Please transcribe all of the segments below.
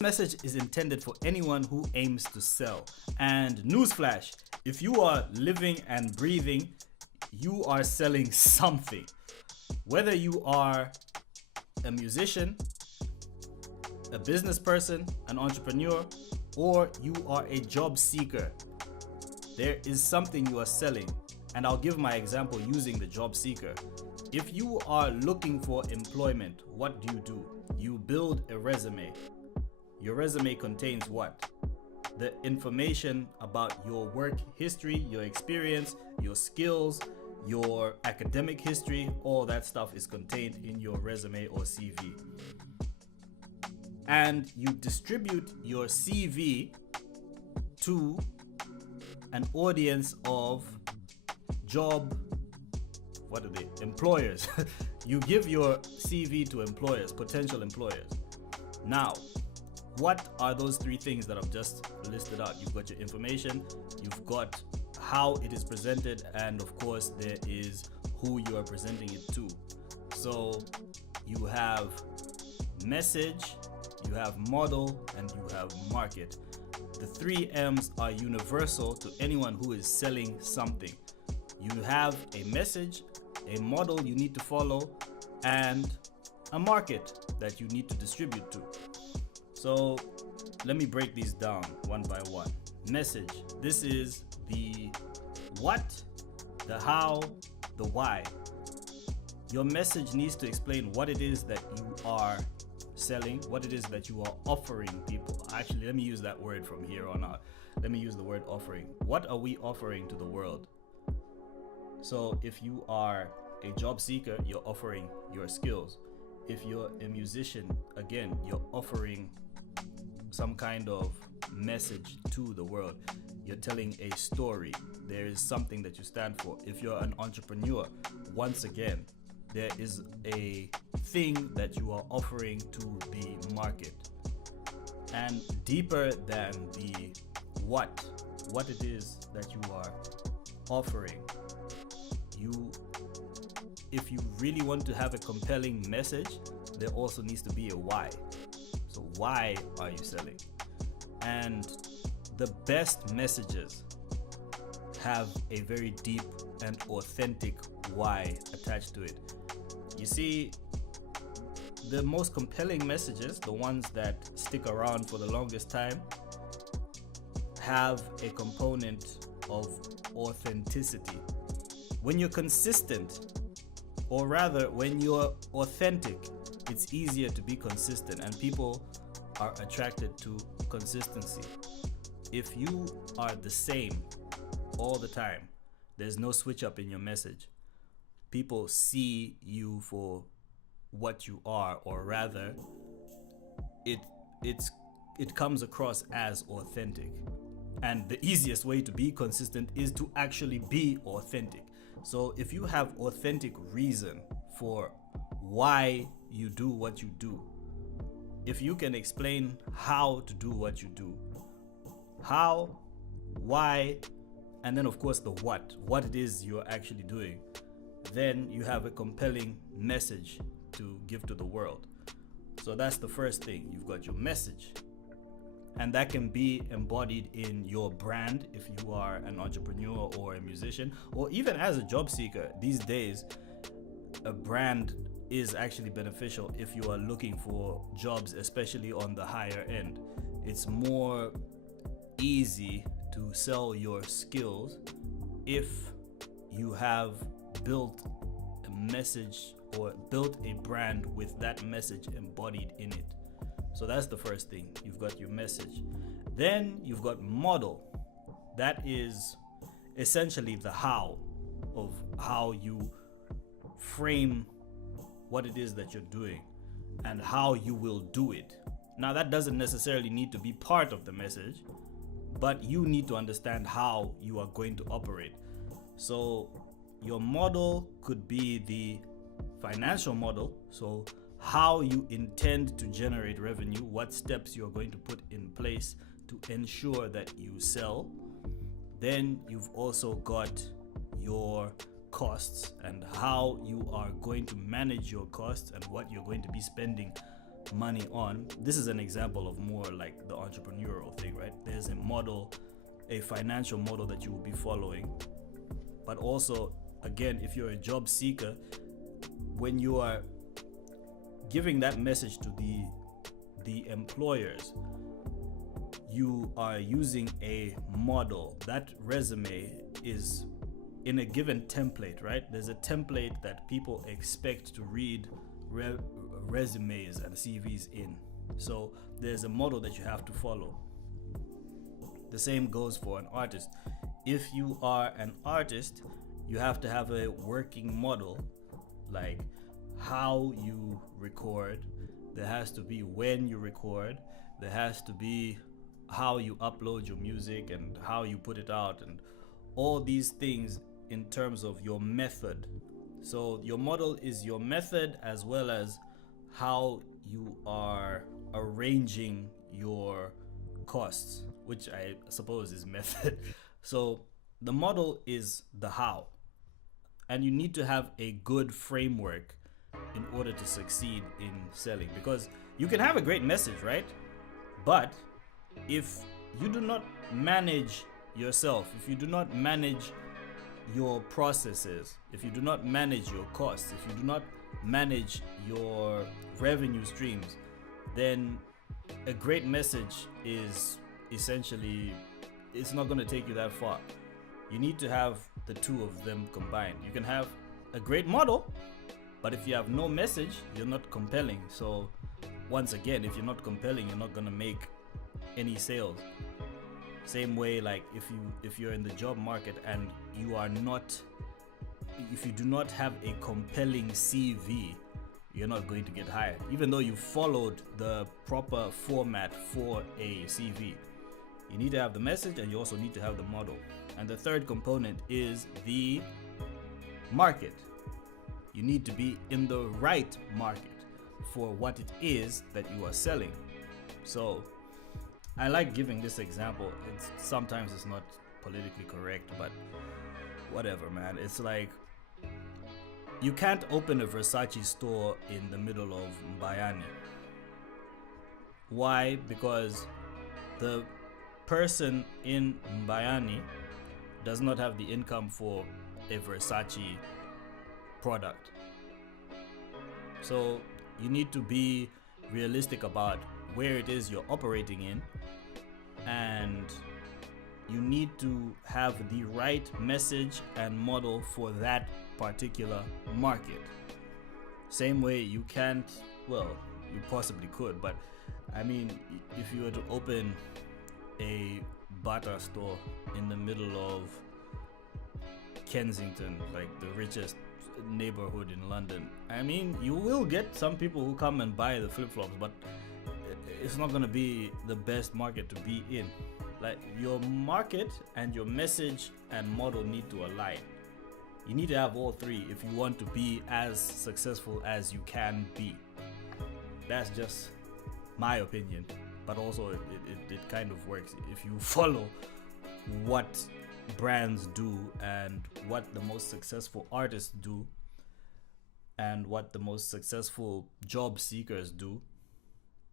Message is intended for anyone who aims to sell. And newsflash, if you are living and breathing, you are selling something. Whether you are a musician, a business person, an entrepreneur, or you are a job seeker, there is something you are selling. And I'll give my example using the job seeker. If you are looking for employment, what do? You build a resume. Your resume contains what? The information about your work history, your experience, your skills, your academic history, all that stuff is contained in your resume or CV. And you distribute your CV to an audience of employers. You give your CV to employers, potential employers. Now, what are those three things that I've just listed out? You've got your information, you've got how it is presented, and of course there is who you are presenting it to. So you have message, you have model, and you have market. The 3 M's are universal to anyone who is selling something. You have a message, a model you need to follow, and a market that you need to distribute to. So let me break these down one by one. Message. This is the what, the how, the why. Your message needs to explain what it is that you are selling, what it is that you are offering people. Actually, let me use that word from here on out. Let me use the word offering. What are we offering to the world? So if you are a job seeker, you're offering your skills. If you're a musician, again, you're offering some kind of message to the world. You're telling a story. There is something that you stand for. If you're an entrepreneur, once again, there is a thing that you are offering to the market. And deeper than the what it is that you are offering, if you really want to have a compelling message, there also needs to be a why. So why are you selling? And the best messages have a very deep and authentic why attached to it. You see, the most compelling messages, the ones that stick around for the longest time, have a component of authenticity. When you're consistent, or rather when you're authentic, it's easier to be consistent, and people are attracted to consistency. If you are the same all the time, there's no switch up in your message. People see you for what you are, or rather, it comes across as authentic. And the easiest way to be consistent is to actually be authentic. So if you have authentic reason for why you do what you do, if you can explain how to do what you do, how, why, and then of course the what it is you're actually doing, then you have a compelling message to give to the world. So that's the first thing. You've got your message, and that can be embodied in your brand if you are an entrepreneur or a musician, or even as a job seeker. These days, a brand is actually beneficial if you are looking for jobs, especially on the higher end. It's more easy to sell your skills if you have built a message or built a brand with that message embodied in it. So that's the first thing. You've got your message. Then you've got model. That is essentially the how of how you frame what it is that you're doing and how you will do it. Now, that doesn't necessarily need to be part of the message, but you need to understand how you are going to operate. So your model could be the financial model. So how you intend to generate revenue, what steps you're going to put in place to ensure that you sell. Then you've also got your costs and how you are going to manage your costs and what you're going to be spending money on. This is an example of more like the entrepreneurial thing, right? There's a model, a financial model that you will be following. But also, again, if you're a job seeker, when you are giving that message to the employers, you are using a model. That resume is in a given template, right? There's a template that people expect to read resumes and CVs in. So there's a model that you have to follow. The same goes for an artist. If you are an artist, you have to have a working model, like how you record. There has to be when you record. There has to be how you upload your music and how you put it out, and all these things in terms of your method. So your model is your method as well as how you are arranging your costs, which I suppose is method. So the model is the how, and you need to have a good framework in order to succeed in selling, because you can have a great message, right? But if you do not manage yourself, if you do not manage your processes, if you do not manage your costs, if you do not manage your revenue streams, then a great message is essentially, it's not going to take you that far. You need to have the two of them combined. You can have a great model, but if you have no message, you're not compelling. So once again, if you're not compelling, you're not going to make any sales. Same way, like if you're in the job market and you are not, if you do not have a compelling CV, you're not going to get hired, even though you followed the proper format for a CV. You need to have the message, and you also need to have the model. And the third component is the market. You need to be in the right market for what it is that you are selling. So I like giving this example. Sometimes it's not politically correct, but whatever, man. It's like, you can't open a Versace store in the middle of Mbayani. Why? Because the person in Mbayani does not have the income for a Versace product. So you need to be realistic about where it is you're operating in, and you need to have the right message and model for that particular market. Same way you can't, well, you possibly could, but I mean, if you were to open a Bata store in the middle of Kensington, like the richest neighborhood in London, I mean, you will get some people who come and buy the flip-flops, but it's not going to be the best market to be in. Like, your market and your message and model need to align. You need to have all three if you want to be as successful as you can be. That's just my opinion, but also it kind of works if you follow what brands do and what the most successful artists do and what the most successful job seekers do.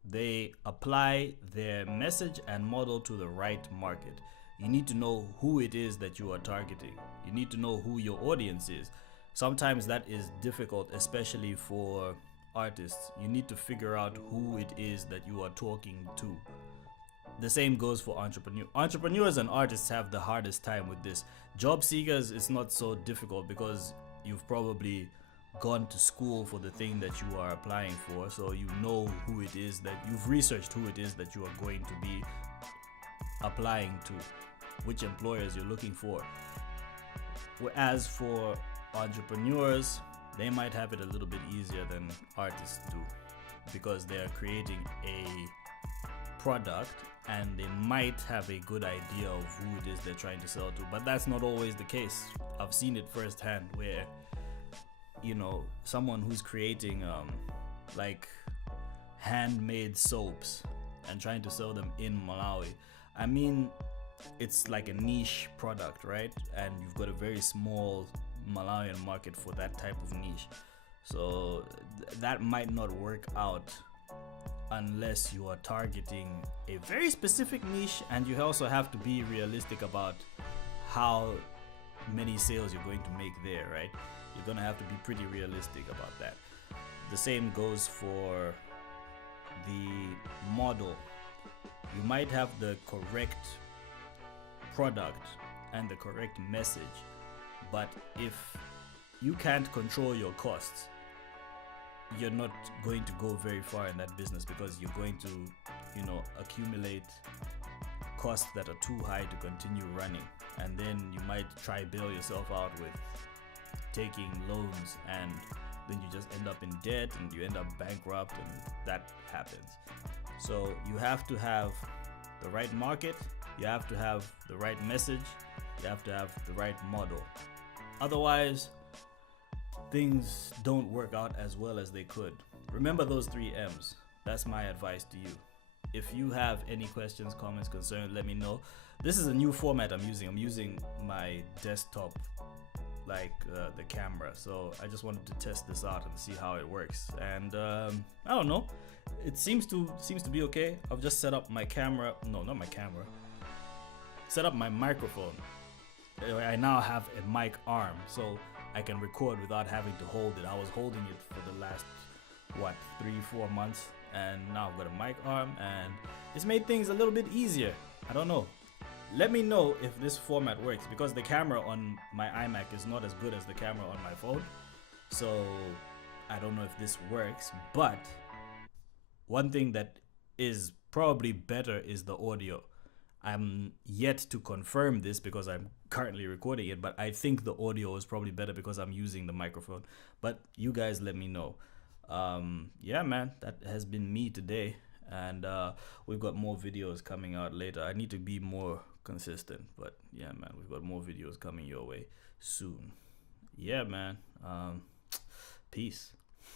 They apply their message and model to the right market. You need to know who it is that you are targeting. You need to know who your audience is. Sometimes that is difficult, especially for artists. You need to figure out who it is that you are talking to. The same goes for entrepreneurs. Entrepreneurs and artists have the hardest time with this. Job seekers, it's not so difficult because you've probably gone to school for the thing that you are applying for, so you know who it is that you've researched, who it is that you are going to be applying to, which employers you're looking for. Whereas for entrepreneurs, they might have it a little bit easier than artists do because they're creating a product and they might have a good idea of who it is they're trying to sell to, but that's not always the case. I've seen it firsthand where, you know, someone who's creating like handmade soaps and trying to sell them in Malawi. I mean, it's like a niche product, right? And you've got a very small Malawian market for that type of niche. So that might not work out unless you are targeting a very specific niche, and you also have to be realistic about how many sales you're going to make there, right? You're gonna have to be pretty realistic about that. The same goes for the model. You might have the correct product and the correct message, but if you can't control your costs, you're not going to go very far in that business, because you're going to, accumulate costs that are too high to continue running, and then you might try bail yourself out with taking loans, and then you just end up in debt and you end up bankrupt, and that happens. So you have to have the right market, you have to have the right message, you have to have the right model. Otherwise, things don't work out as well as they could. Remember those 3 M's. That's my advice to you. If you have any questions, comments, concerns, let me know. This is a new format I'm using. I'm using my desktop, like the camera. So I just wanted to test this out and see how it works. And I don't know. It seems to be okay. I've just set up my camera. No, not my camera. Set up my microphone. I now have a mic arm, so I can record without having to hold it. I was holding it for the last 3-4 months, and now I've got a mic arm, and it's made things a little bit easier. I don't know. Let me know if this format works, because the camera on my iMac is not as good as the camera on my phone, so I don't know if this works. But one thing that is probably better is the audio. I'm yet to confirm this because I'm currently recording it, but I think the audio is probably better because I'm using the microphone. But you guys let me know. Yeah, man, that has been me today, and we've got more videos coming out later. I need to be more consistent, but yeah, man, we've got more videos coming your way soon. Yeah, man. Peace.